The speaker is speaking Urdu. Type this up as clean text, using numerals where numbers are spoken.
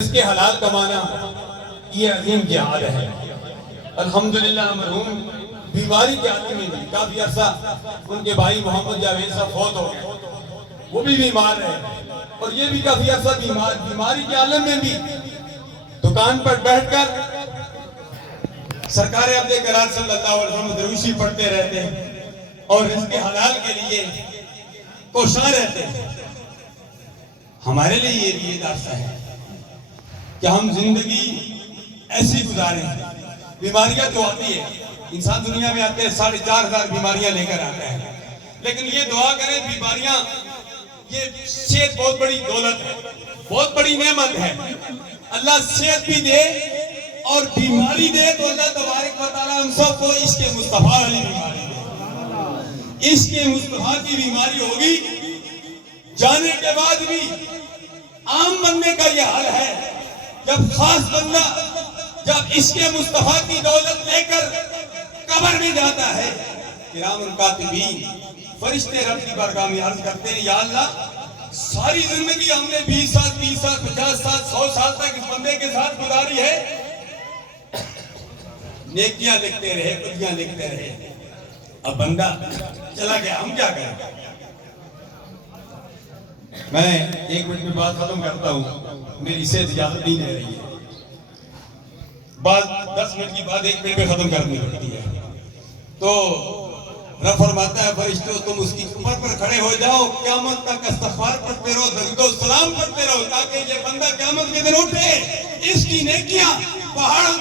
اس کے حلال کمانا یہ عظیم جہاد ہے۔ الحمدللہ مرحوم بیماری کے عالم میں بھی کافی عرصہ ان کے بھائی محمد جاوید صاحب فوت ہو گئے، وہ بھی بیمار ہے اور یہ بھی کافی عرصہ بیماری کے عالم میں بھی دکان پر بیٹھ کر سرکار عبد قرار صلی اللہ علیہ وسلم دروشی پڑھتے رہتے ہیں اور رزق حلال کے لیے کوشاں رہتے ہیں۔ ہمارے لیے یہ بھی دارسہ ہے کہ ہم زندگی ایسی گزاریں۔ بیماریاں تو آتی ہے، انسان دنیا میں آتے ہیں 4,500 بیماریاں لے کر آتا ہے، لیکن یہ دعا کریں بیماریاں، یہ صحت بہت بڑی دولت ہے، بہت بڑی نعمت ہے۔ اللہ صحت بھی دے اور بیماری دے تو اللہ تبارک و تعالیٰ ہم سب کو عشق مصطفیٰ والی بیماری دے۔ عشق مصطفیٰ کی بیماری ہوگی، جانے کے بعد بھی عام بندے کا یہ حال ہے، جب خاص بندہ جب عشق مصطفیٰ کی دولت لے کر قبر میں جاتا ہے، کرام الکاتبین فرشتے رب کی بارگاہ میں عرض کرتے ہیں، یا اللہ ساری زندگی ہم نے 20 سال 30 سال 50 سال 100 سال تک اس بندے کے ساتھ گزاری ہے، نیکیاں لکھتے رہے، بدیاں لکھتے رہے، اب بندہ چلا گیا، ہم کیا کریں؟ میں 1 منٹ میں بات ختم کرتا ہوں، میری صحت اجازت نہیں دے رہی ہے، بات 10 منٹ کی بات 1 منٹ میں ختم کرنی پڑتی ہے۔ تو رب فرماتا ہے فرشتوں تم اس کی قبر پر کھڑے ہو جاؤ، قیامت تک استغفار پڑھتے رہو، درود و سلام پڑھتے رہو، تاکہ یہ بندہ قیامت کے دن اٹھے، اس کی نیکیاں پہاڑوں